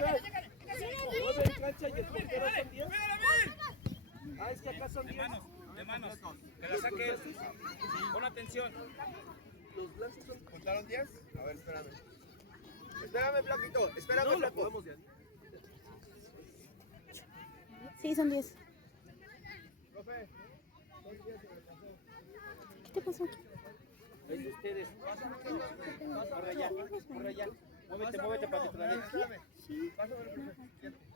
9 en cancha y el portero son 10. Ah, es que acá son 10. De manos. Que la saque él. Pon atención. Los blancos son... ¿Contaron 10? A ver, espérame. Espérame, Flaquito. Espérame, No, Flaco. podemos ya. Sí, son 10. Profe. ¿Qué te pasó? Es de ustedes. Corre allá. Corre allá. Muévete para tu planeta. Espérame. Pásame el profe.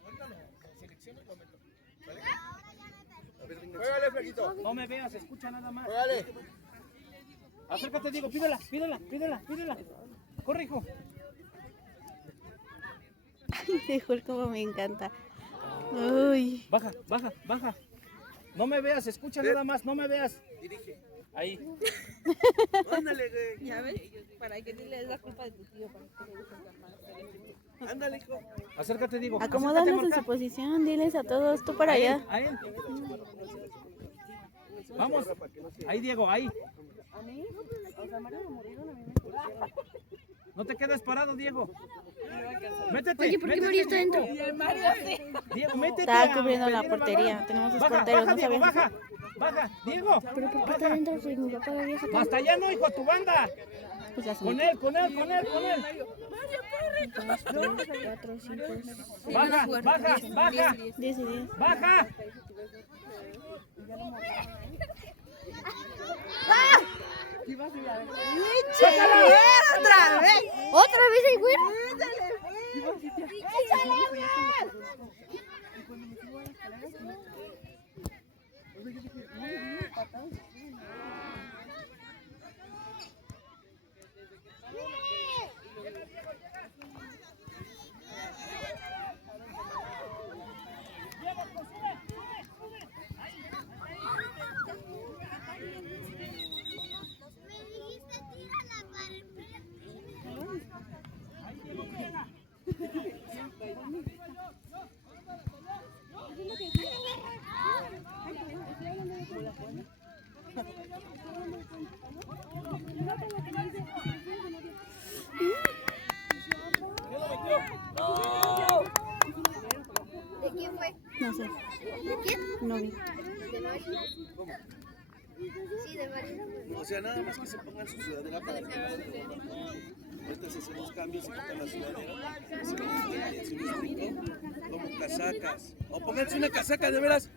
Ahorita lo selecciono y lo meto. ¿Vale? Juégale, Flaquito. No me veas, escucha nada más. Juégale. Acércate, Diego, pídela. Corre, hijo. Ay, mejor como me encanta. Uy. Baja. No me veas, escucha nada más, no me veas. Dirige. Ahí. Ándale, güey. ¿Ya ves? Para que no le des la culpa de tu tío. Para que le dejes llamar. Ándale, hijo. Acércate, Diego. Acomódanos en su posición, diles a todos, tú para allá. A él. Vamos. Ahí, Diego, ahí. A mí, o sea, Mario me murieron, a mí me pusieron. No te quedes parado, Diego. Métete. Oye, ¿por qué Mario está dentro? Y el Mario sí. Diego, métete. Está cubriendo la portería, tenemos dos porteros, no Diego, sabías. baja, Diego. ¿Pero por qué está dentro si mi papá había sacado? Hasta allá no, hijo, tu banda. Pues las Con él. Mario, corre. 2, 3, 4, 5, Baja. 10 y 10. Baja. ¡Otra vez! ¿Otra vez el güey? ¿De quién fue? No sé, ¿De quién? no vi. ¿De Mario? Sí, de Mario. O sea, nada más que se pongan su sudadera para que ahorita se hacen los cambios y quitan la sudadera. ¿Sí me explico? Como casacas. O pónganse una casaca, de veras.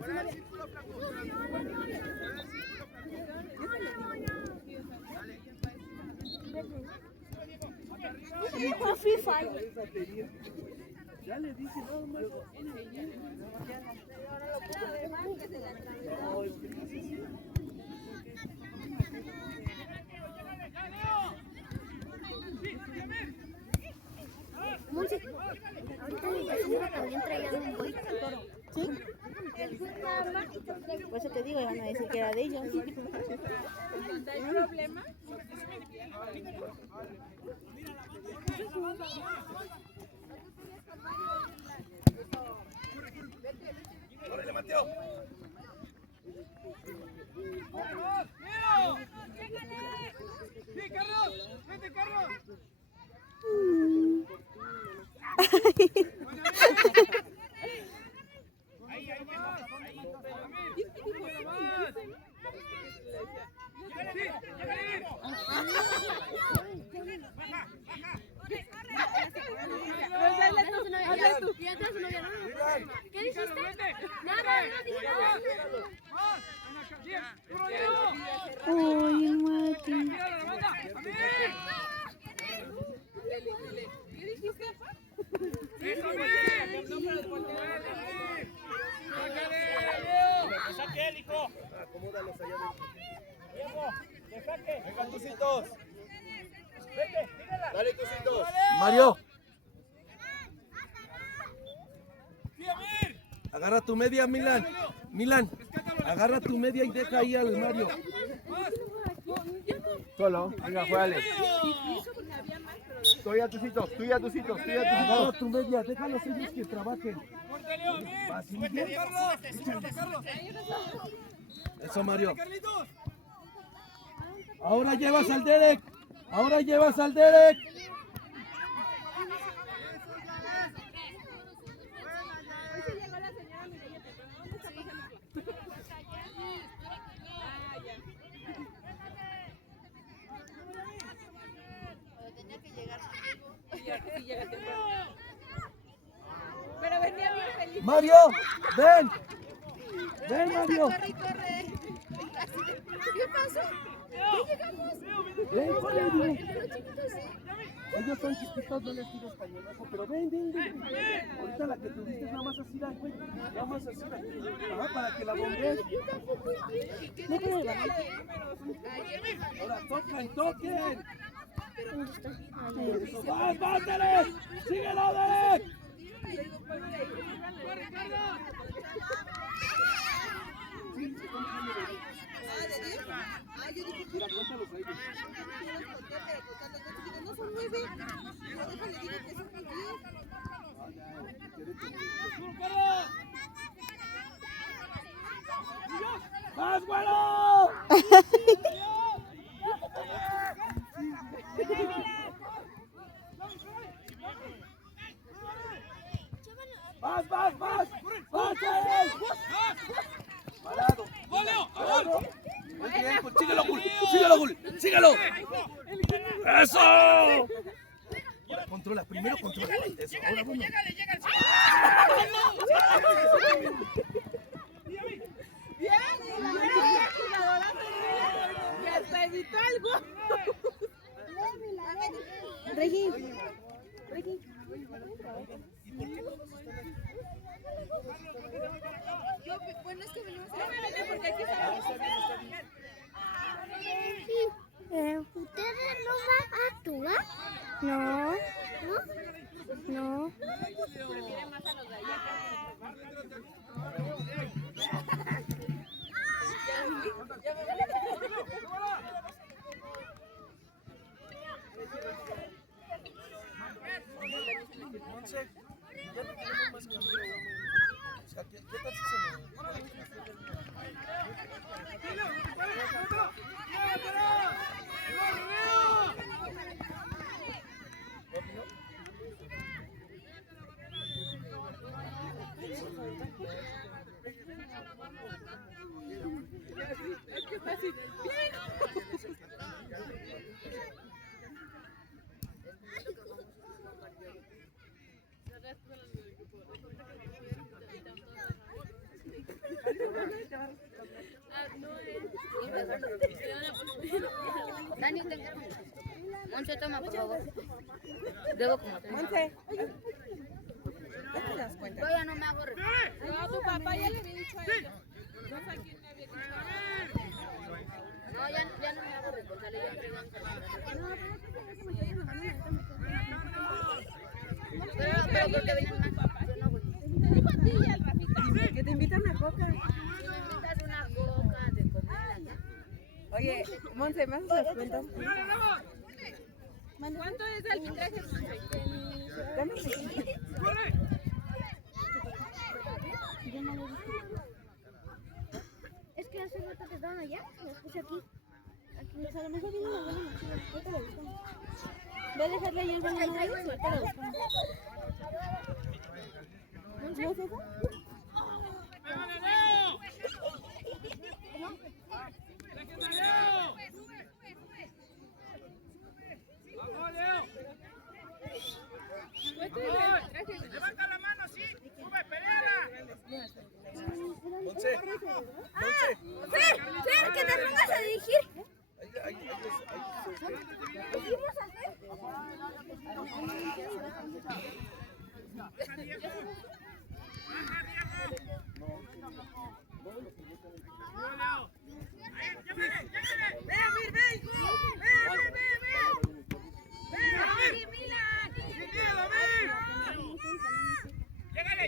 Ya le dije nada más. No, es que no sé si... Monse, ahorita mi vecino también traía un buey. ¿Sí? Por eso te digo, van a decir que era de ellos. ¿Hay problema? ¡Órale, Mateo! ¡Sí, Carlos! ¡Vete, Carlos! Ahí, ¿Qué dijiste? Nada, no dije nada. Uy, Mati. ¡Saque él, hijo! Acomódalos allá adentro. Diego, que saque. Venga, Tucitos. Vete, tírala. Dale, Tucitos. Mario. Agarra tu media, Milan. Milan, agarra tu media y deja ahí al Mario. Solo. Venga, juégale. Tuya, Tucitos. Agarra tu media, déjalos ellos que trabajen. Así, Miguel. Eso, Mario. Ahora llevas al Derek. Sí, llega temprano. Pero venía bien feliz. Mario, ven. Ven, Mario. Corre, corre. ¿Qué pasó? ¿Ya llegamos? Ven, corre, Edu. Los chiquitos sí. Ellos son chiquitos, no les tires pañuelazo, pero ven, ven, ven. Ahorita la que tuviste es nada más así, güey. Nada más así. Ajá, para que la bombees. No creo que Ahora toquen, toquen. ¿Dónde está? Eso, ¡vas, vas, Derek! ¡Síguelo, Derek! Mira, cuéntalos ahí. No son 9. No, déjale, digo que son 10. ¡Vas, güero! ¡Vas, vas, vas! ¡Vas, Derek! ¡Parado! ¡Parado! Muy bien, pues síguelo, Gul. ¡Síguelo, Gul! ¡Síguelo! ¡Eso! Ahora controla, primero controla. Eso, ahora bueno. Y hasta evitó algo. Regi. Regi. Bueno, es que venimos a porque aquí ¿Ustedes no van a actuar? No. ¿No? No. Monse, ya no tenemos más cambio. O sea, ¿qué tal si se Dani, te encargo. Monse, toma, por favor. Debo como 30. Monse. ¿Qué te das cuenta? Yo ya no me hago responsable. No, tu papá ya le había dicho a ellos. No sé a quién le había dicho. No, ya no me hago responsable. Ya entrego en pero porque vienen más. Yo no voy. Te dijo a ti y al Rafita. Que te invitan a coca. Si me invitas una coca de comida, ya. Oye, Monse, ¿me haces las cuentas? ¿Cuánto es de arbitraje, Monse? Dame un segundo. Es que hace rato que estaban allá, las puse aquí. Pues a lo mejor viene una buena mochila. Ahorita la buscamos. Voy a dejarle ahí el baño y ahorita la buscamos. ¿No es eso? Levanta la mano, sí. Sube, peleala. Monse, Monse. Sí, que te pongas a dirigir. Ahí.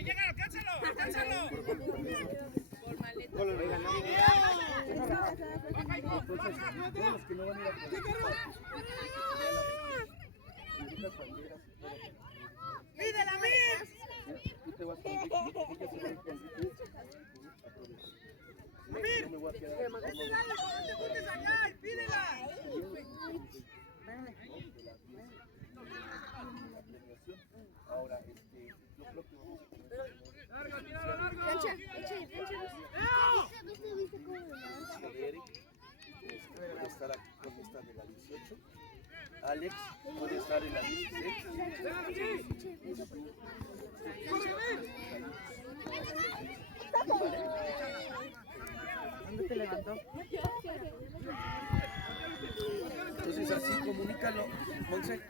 Llegale, alcánzalo. ¡Pídela, Ahora, yo creo que ¿Viste cómo me levanta? Eric va a estar aquí con esta de la 18. Alex puede estar en la 16. ¿Dónde te levantó? Entonces así comunícalo, Monse,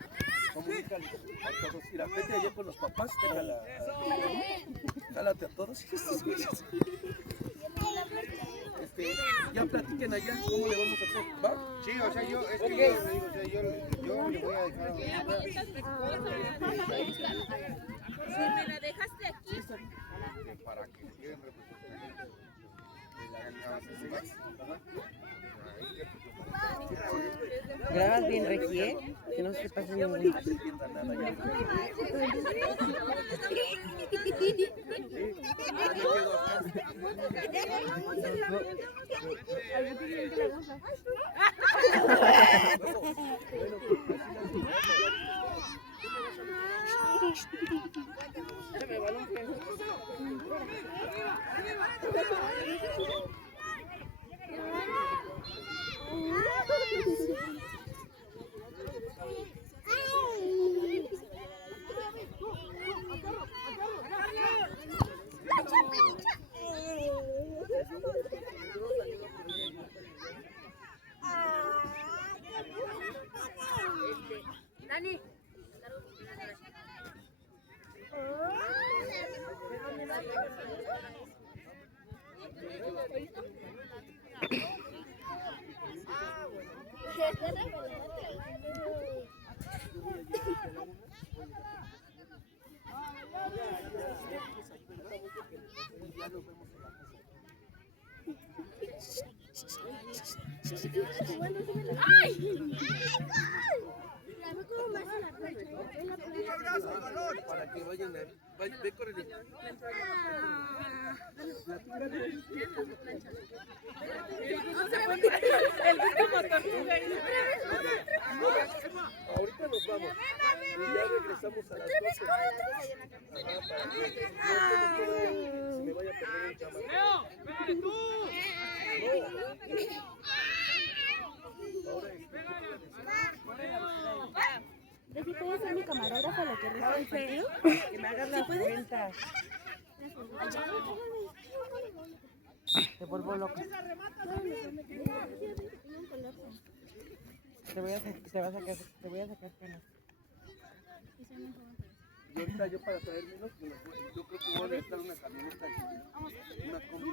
comunícalo a todos. Mira, vete allá con los papás, jálate a todos. Ya platiquen allá cómo le vamos a hacer, ¿va? Sí, o sea, yo, es que yo le digo, o sea, yo le voy a dejar. Si me la dejaste aquí. Para que queden representantes de la Grabas bien, Requi, ¿eh? Que no se te pase ningún. Dani. Para que vayan a... Ve, córrele. Ahorita nos vamos. Y ya regresamos a las 12. Se me vaya a perder el chamaco. ¿Sí puedes ser mi camarógrafo lo que resta? ¿En serio? Que me hagas las cuentas. Te vuelvo loca. Te voy a sacar penas. Y ahorita yo para traérmelos, yo creo que voy a necesitar una camioneta, una combi.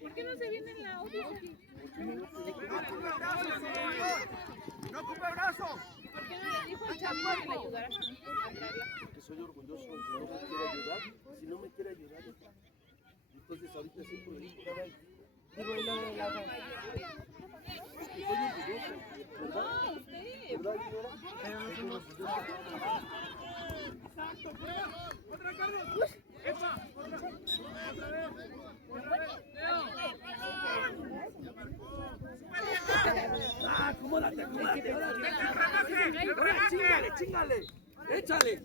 ¿Por qué no se viene en la otra? ¡No ocupa brazo! ¿Por qué no le dijo al chavo que le ayudara a traerla? Que soy orgulloso, no me quiere ayudar. Si no me quiere ayudar, entonces ahorita sí por ahí, caray. Digo, y lo de la otra. Soy orgulloso, ¿verdad? ¿Verdad, señora? Pero no somos. ¡Otra, Carlos! ¡Epa! ¡Otra vez! Ah, acomódate, acomódate. Ahora chíngale, chíngale. Échale.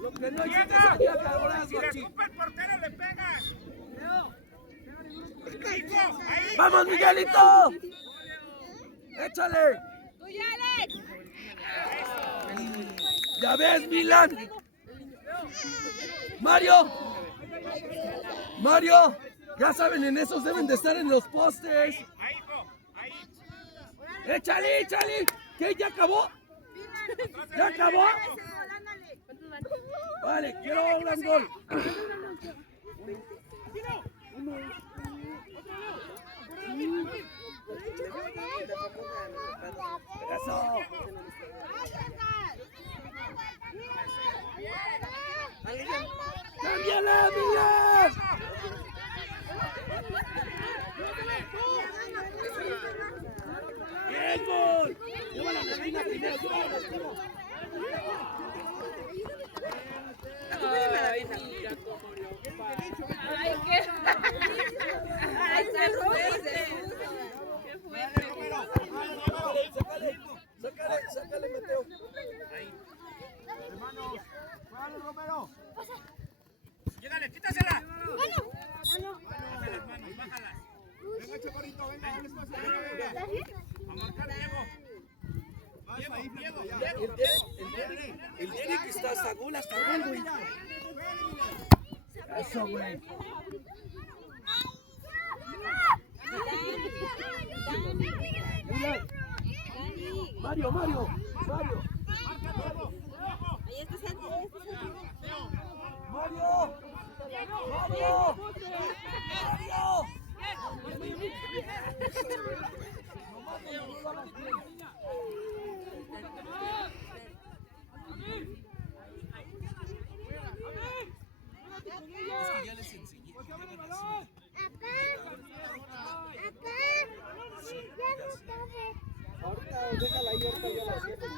Lo que no hiciste es aquí a caborazo, Si le escupe el portero, le pegas. ¡Vamos, Miguelito! ¡Échale! ¡Tuya, Alex! ¡Ya ves, Milan! ¡Mario! ¡Mario! Ya saben, en esos deben de estar en los postes. Ahí, hijo. Ahí. ¡Échale, échale! ¿Qué? ¿Ya acabó? ¿Ya acabó? Vale, quiero un gol. Eso. ¡Cámbiala, Milan! ¡Bien, gol! ¡Llévala a la reina primero! ¡Llévala a la reina! ¡Ay, qué! ¡Ay, qué fuerte! ¡Qué fuerte! Sácale, Mateo. Hermanos, ¡vale, Romero! ¡Llegale, quítasela! Bájalas, manos, bájalas. Venga, chaparrito, venga, con espacio. Venga. El Derek está hasta gol, güey. Eso, güey. Mario. Ahí está Santi, Mario. Ya les enseñé. Ahorita, déjala ahí, ahorita yo la cierro.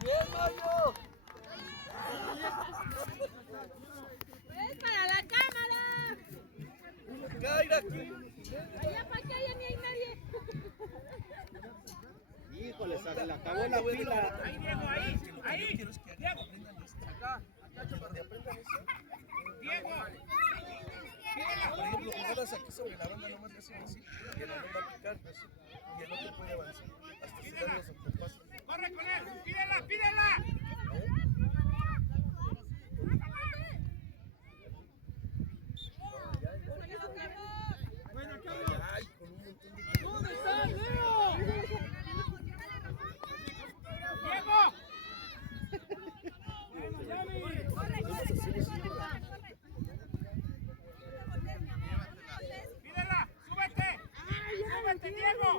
¡Bien, Mario! ¡Es para la cámara! ¡Caira aquí! Allá para que allá ni hay nadie. Híjole, se le acabó la pila. Ahí, Diego, ahí. Quiero es que aprendan esto. Acá, donde aprendan eso. Diego. Por ejemplo, jugadas aquí sobre la banda nomás le hacen así, y el balón va a picar así, y el otro puede avanzar hasta sacar los octopasos. ¡Corre con él! ¡Pídela! Ay, con un montón de... ¿Dónde está Leo? ¡Diego! ¡Pídela! ¡Súbete! ¡Súbete, Diego!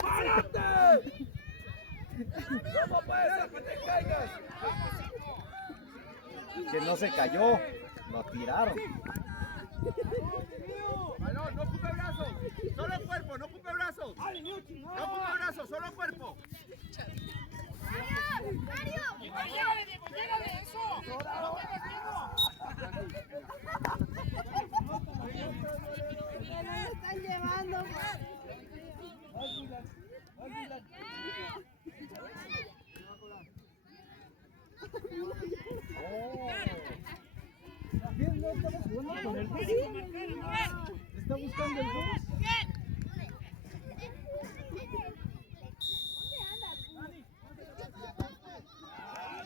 ¡Párate! ¿Cómo puede ser que te caigas? Que no se cayó, lo tiraron. Balón, no ocupe brazos, solo cuerpo, no ocupe brazos. No ocupe brazos, solo cuerpo. Mario. Llégale, Diego, llégale, eso. No juegues, Diego. Me están llevando. ¿Quién no estaba jugando con el 2? ¿Está buscando el 2?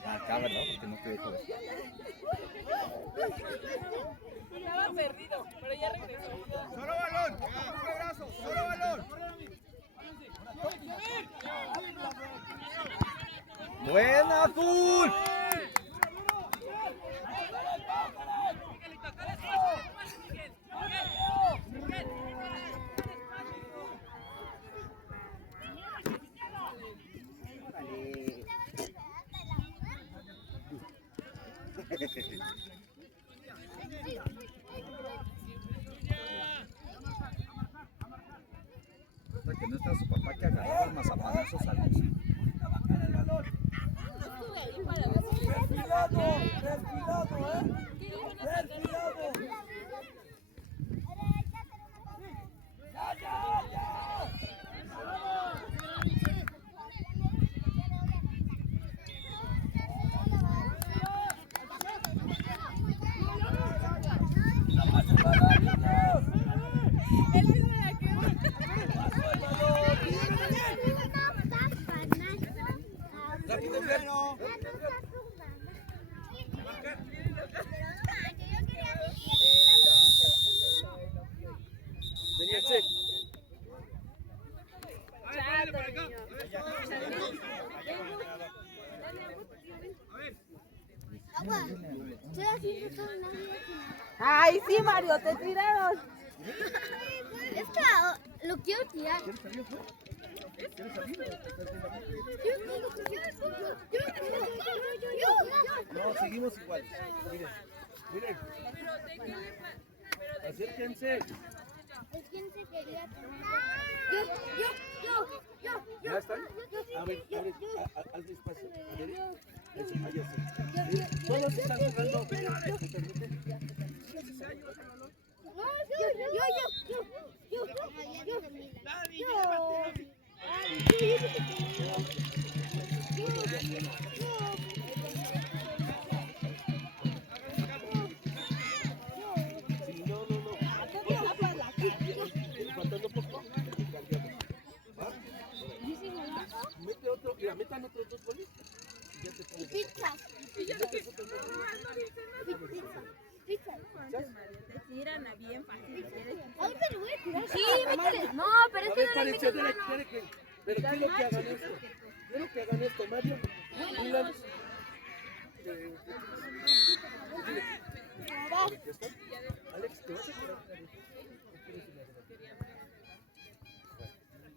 Acá, ¿verdad? Porque no quedé todo. Estaba perdido, pero ya regresó. Solo balón, no ocupe brazos, solo balón. ¡Buena, Azul! Que no está su papá que agarraba mazapanazos a los... Ay, sí, Mario, te tiraron. Es que lo quiero tirar. No, seguimos igual. Miren, miren. Acérquense. ¿Quién se quería tomar? ¿Ya están? A ver, haz despacio. Eso, ahí está. Todos están jugando. ¿Me permiten? Silencio, Derek. Pero quiero que hagan esto. Mario. Milan. Alex, ¿te vas a quedar?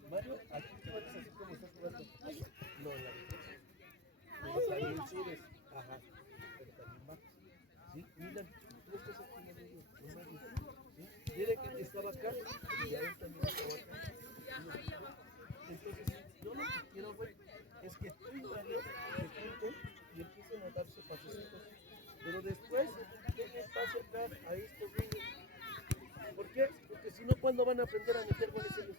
Mario, aquí te vas a hacer como estás jugando. No, en la defensa. Pero también sirves. Ajá. Pero también marcas. ¿Sí? Milan, tú estás aquí en el medio. No, Mario. ¿Sí? Derek estaba acá y ya él también estaba acá. Entonces, yo lo que quiero, güey, es que tú y Mario se junten y empiecen a darse pasecitos. Pero después, dejen paso acá a estos niños. ¿Por qué? Porque si no, ¿cuándo van a aprender a meter goles ellos?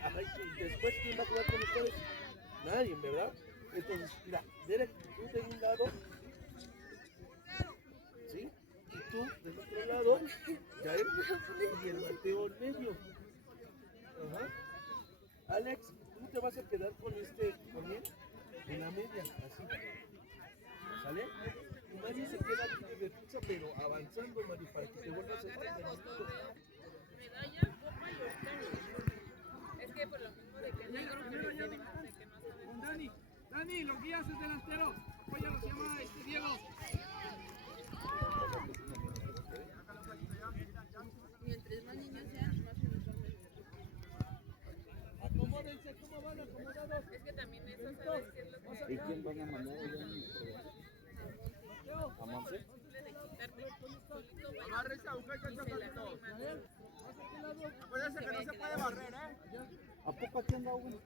Ajá, y después, ¿quién va a jugar con ustedes? Nadie, ¿verdad? Entonces, mira, Derek, tú de un lado, ¿sí? Y tú del otro lado, ya él, y el Mateo en medio. Ajá. Alex, tú te vas a quedar con él en la media, así. ¿Sale? Y Mario se queda de defensa, pero avanzando, Mario, para que te vuelvas a hacer el minuto. Es que por lo mismo de que el negro que no sabe. Dani, los guías es delantero. Oye, lo llama Diego. Mientras más niños sean, más uniformes. Acomódense, ¿cómo van acomodados? Es que también eso sabes que es lo que ¿Y quién van a mandar allá? ¿A Monse? Agárrese, agujeta, chapalito. Acuérdense que no se puede barrer, ¿eh? ¿A poco aquí anda uno?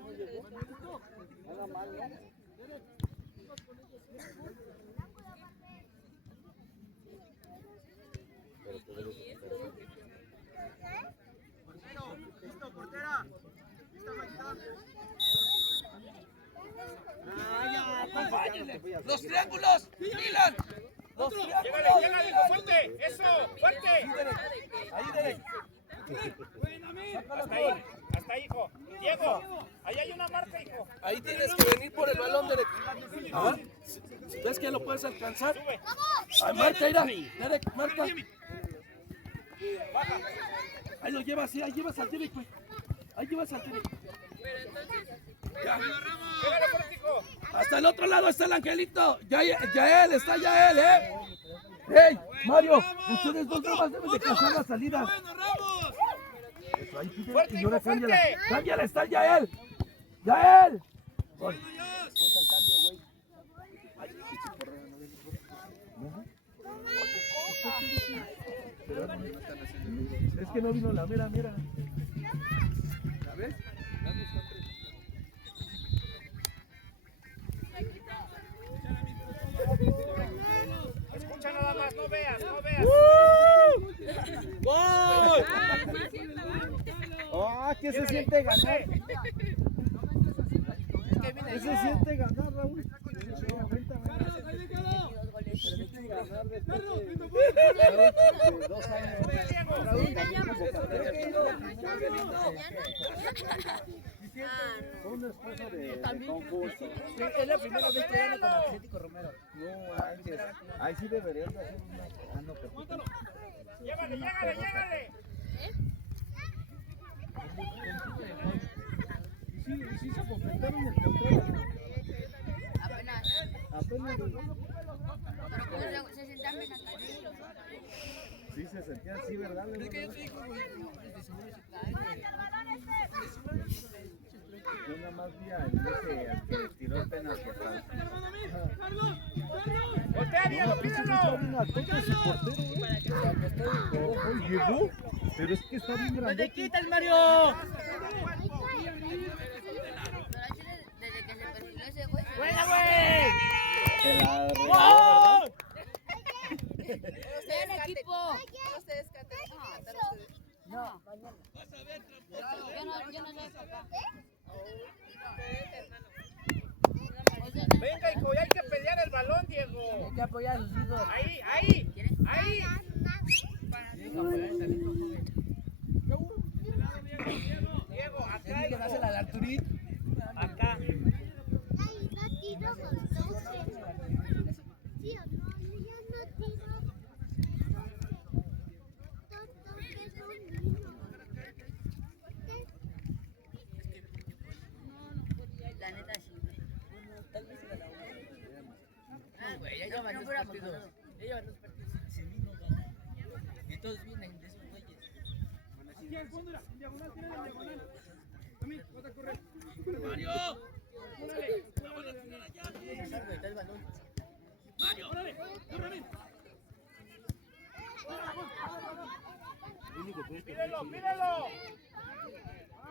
¿No llegó? Nada mal, ¿no? Pero te debes quitar. Portero, listo, portera. Listo, Maquita. Acompáñenle. Los triángulos, Milan. Los triángulos. ¡Llégale, fuerte! ¡Eso! ¡Fuerte! Ahí, Derek. Hasta ahí, hijo. Diego, ahí hay una marca, hijo. Ahí tienes que venir por el balón, Derek. Ajá. ¿Ves que lo puedes alcanzar? Ay, marca, mira. Derek, marca. Ahí lo llevas, sí, ahí llevas al Derek, güey. Ahí llevas al Derek. Ya. ¡Llégale, fuerte, hijo! Hasta el otro lado está el angelito. Yael, está Yael, ¡Hey, Mario! Ustedes dos nomás deben de cazar la salida. Eso, ahí pide, ¡Fuerte, y ahora hijo, fuerte! cámbiala. ¡Cámbiala, está Yael! ¡Yael! Gol. Cuenta el cambio, güey. Es que no vino la mera. ¿Sabes? Escucha nada más, no veas. ¡Gol! ¡Ah, ¿qué se siente ganar? ¿Qué se siente ganar, Raúl? Ganar después de 2 años. Fue un esfuerzo de concurso. Es la primera vez que gano con Atlético Romero. No manches. Ahí sí deberías de hacer una. Ah, no, pero. ¡Llégale! Sí se completaron el contrato. Apenas. Apenas. Pero se sentan bien acá. Sí se sentía así, ¿verdad? Yo nada más vi al que tiró el penal. ¡Voltea, Diego, pídelo! Llegó, pero es que está bien grande. ¡No te quitas, Mario! Desde que se perfiló ese güey. ¡Buena, güey! Todos ustedes equipo. Todos ustedes canten. No, yo no soy papá. Venga, hijo, ya hay que pelear el balón, Diego. Hay que apoyar a sus hijos. Ahí. Diego, acá, ¿Qué hijo. hace la de Arturín? Acá. van dos partidos. Ella van dos partidos. Si vino gana. Y todos vienen de esos güeyes. Aquí al fondo, en diagonal, tiene en diagonal. A mí, vas a correr. Mario. Salve, está el balón. Mario, órale, órale. ¡Mírelo, mírelo!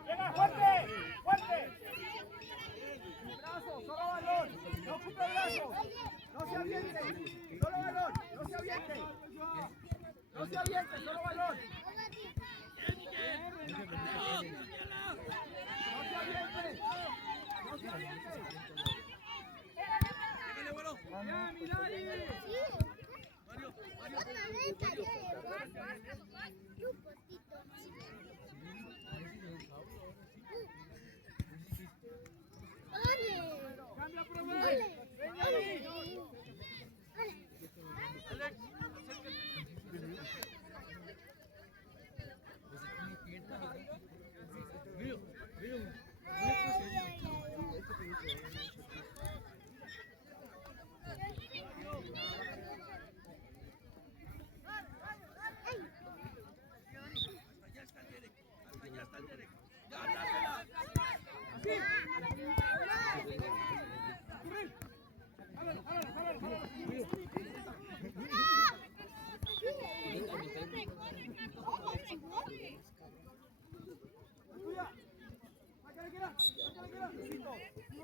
¡Llega fuerte! ¡Fuerte! Brazo, solo balón. No ocupe brazo. No se aviente. Solo balón. No se aviente. No se aviente, solo balón. No se aviente. No se aviente. Déjale, bueno. ¡Ya, Milari! ¡Cambia, profe! ¡Venga ahí!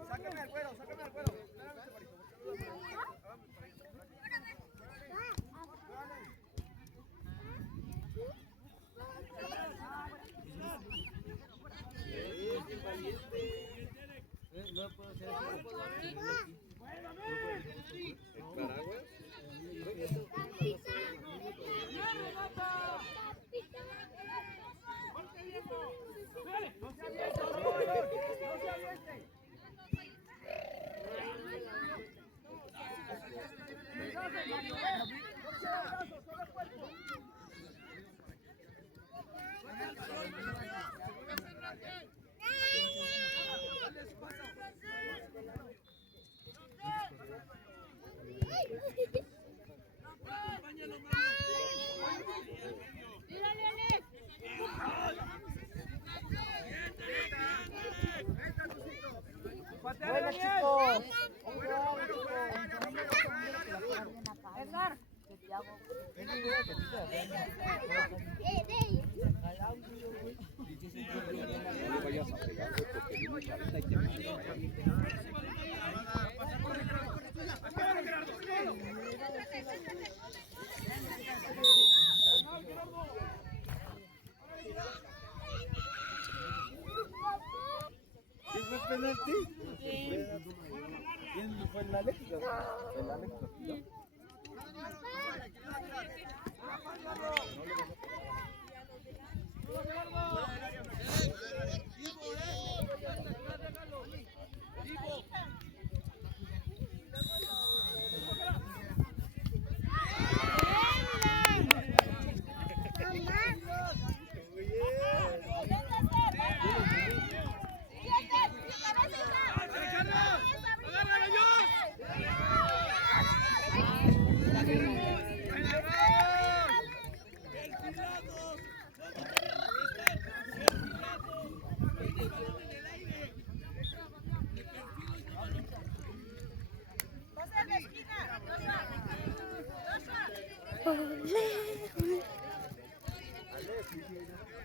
Sácame al cuero, sácame al cuero. No puedo ser ¡Buena, chicos! Edgar. No le vayas a pegar porque viene Charita y te manda. ¿Qué fue penalti? ¿Quién fue el Alex? El Alex.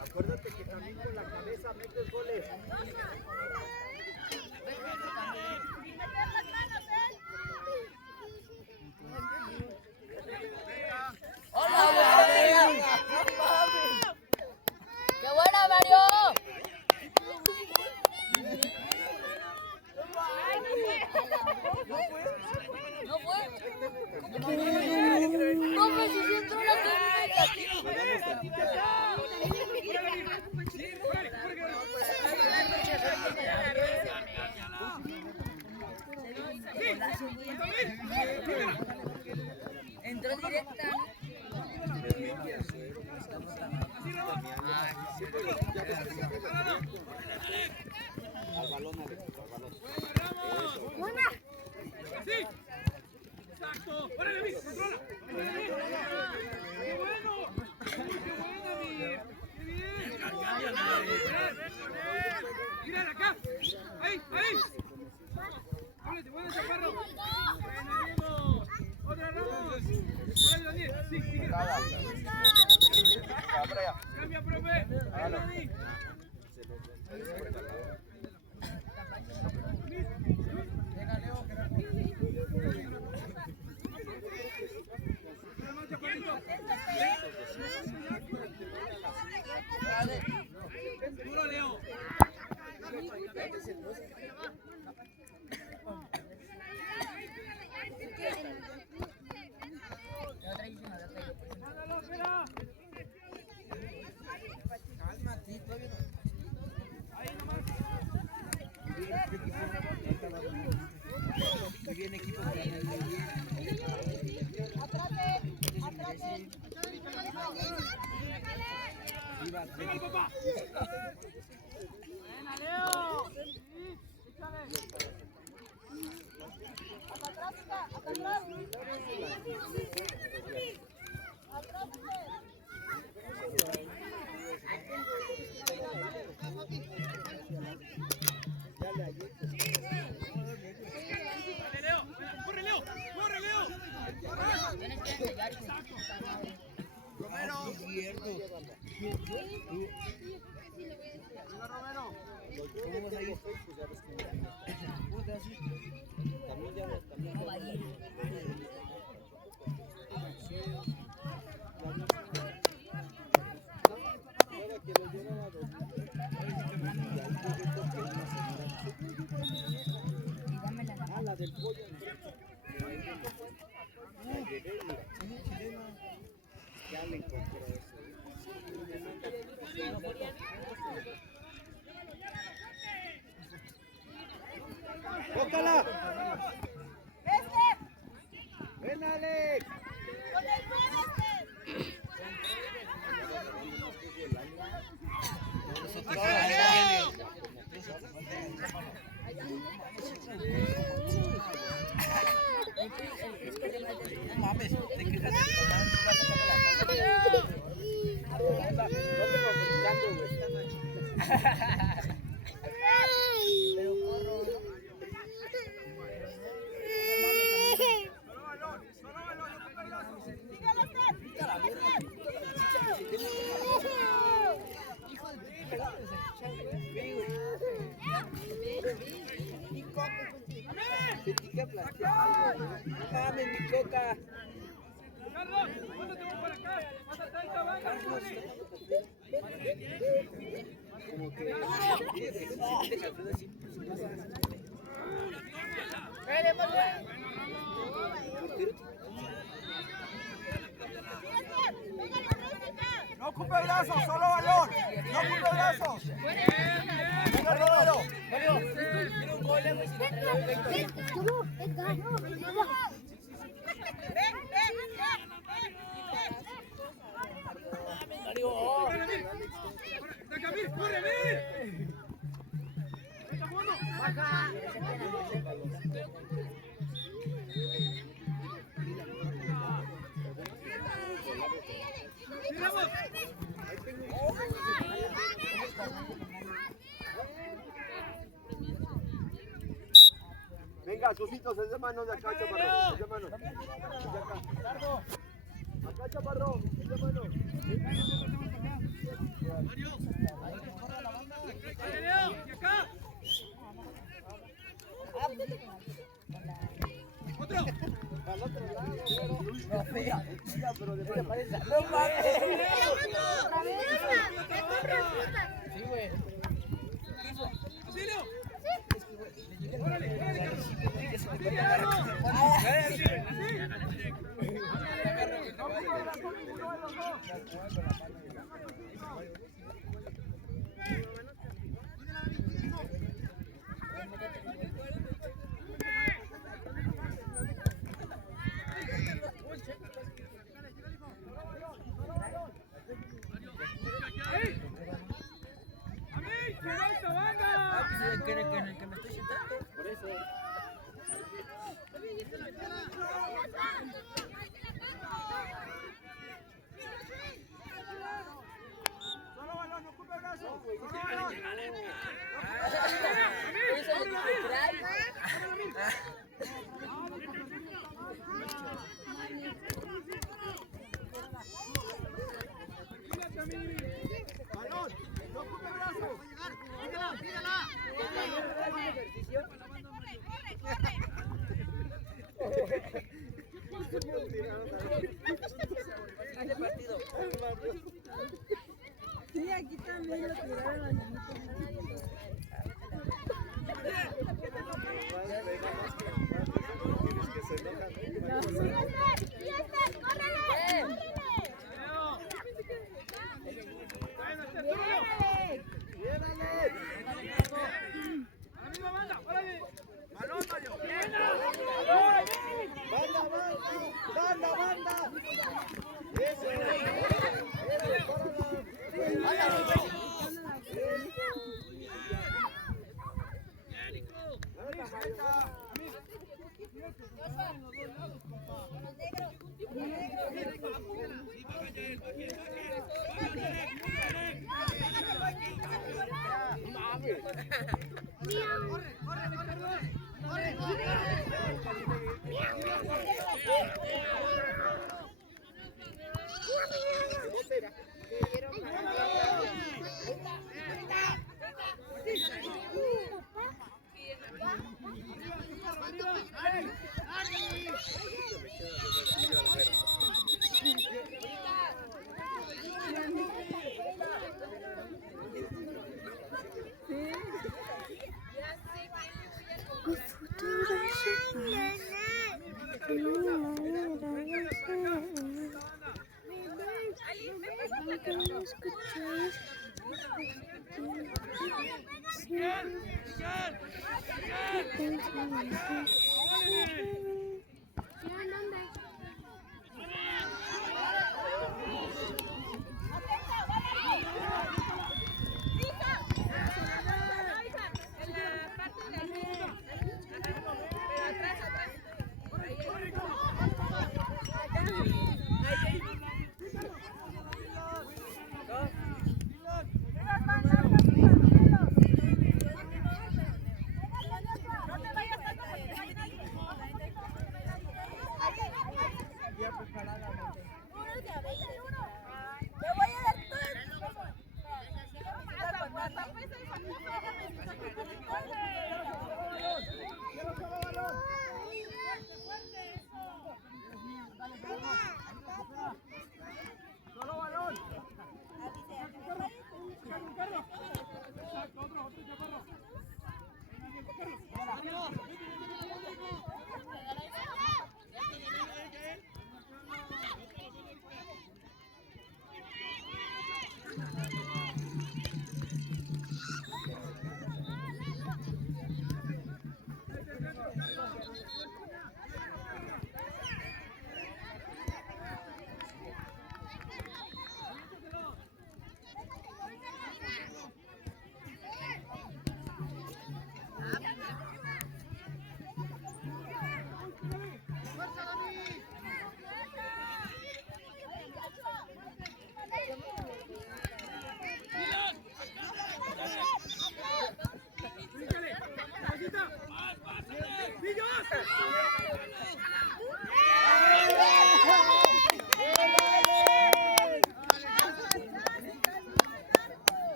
Acuérdate que también con la cabeza metes goles. ¡Qué buena, Mario! ¿No fue? ¿Cómo se siente una entró directa. Al balón, Alex, al balón. ¡Sí! ¡Órale, Vic! ¡Controla! ¡Qué bueno! ¡Qué buena, Vic! ¡Qué bien! ¡Mírala acá! ¡Ahí! ¡Ahí! ¡Órale, buena, Chaparro! ¡Buena, Diego! ¡Otra, Ramos! ¡Órale, Daniel! ¡Sí, sigue! ¡Cambia, profe! ¡Dani! ¡Duro, Leo! Cálmate, todavía no. Ahí nomás. Muy bien, equipo. ¡Viva, papá! ¡Buena, Leo! ¡Sí! ¡Échale! ¡Dale, Leo! ¡Corre, Leo! ¡Corre, Leo! Romero. Cierto. Romero! ¿Cómo vas a ir? ¿Cómo te vas a ir? No va a ir. La del pollo. Ya le encontré eso. ¡Tócala! ¡Ven, Alex! No mames, te quejas de pero corro. ¡Dame mi coca! ¡Carlos! ¡Mándate por acá! ¡Mándate ahí, cabrón! Como que... No ocupe brazos, solo balón. No ocupe brazos. Venga, Romero. ¡Corre, Vir! ¡Está jugando! ¡Baja! ¡Vamos! Venga, Susitos, es de mano de acá, Chaparro. Es de mano. De acá. Acá, Chaparro. Es de mano. ¡Dale, Leo! ¡Y acá! ¡Otro! Al otro lado, pero de mano. ¡No mames! Sí, güey. ¡Sí, Leo! ¡Órale! Que me estoy sentando. Por eso. Solo balón, no ocupe el brazo. Solo balón. Balón, no ocupe el brazo. Sí, aquí también lo tiraron los niñitos.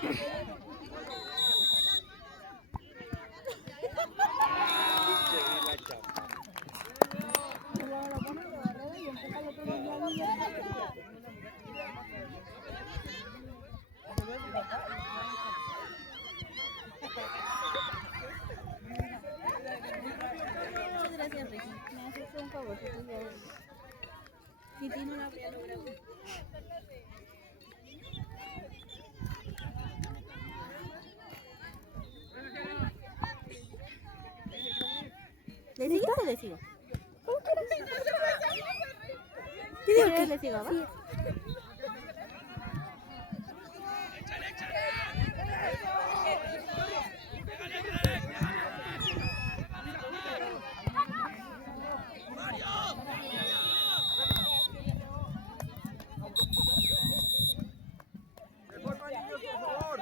Muchas gracias, Regi. Me has hecho un favorcito ya. Si ti no lo habría logrado. ¿Le sigo o le sigo? ¿Cómo quieres? ¿Qué digo que le sigo, va? Mejor más niños, por favor.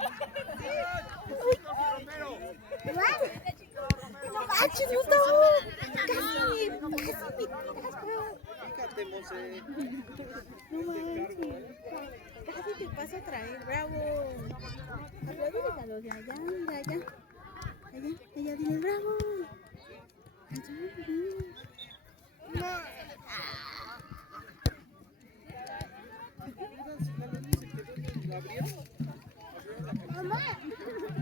Romero. No manches, Gustavo. Casi, casi. Fíjate, Monse. No manches. Casi te paso otra vez, bravo. Aplausos a los de allá, de allá. Allá, dile bravo. Allá,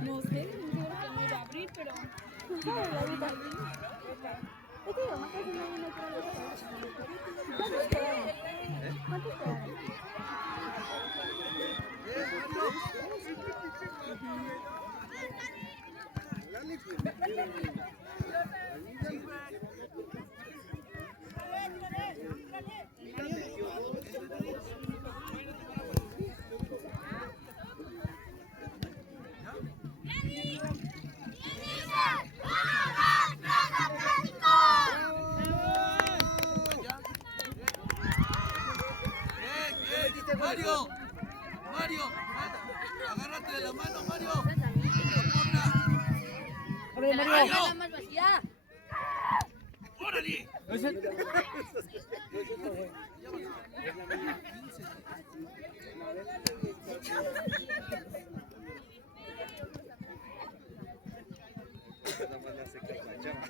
No sé, seguro que no iba a abrir, pero. ¿Cuántos quedaron? ¿Cuántos quedaron? Mario, Mario, agárrate de la mano, Mario. Mario, más vacía. órale. Nada más le hace caso a Chava.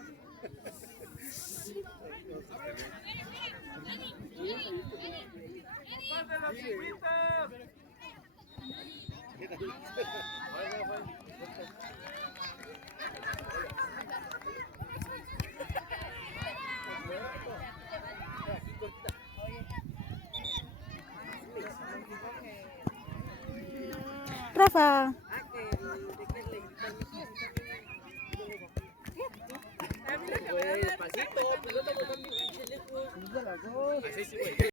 ¡Pase las chiquitas! Rafa. Pues, pasito, pelota botando pinche lejos. ¡Es de las dos! Así sí, güey.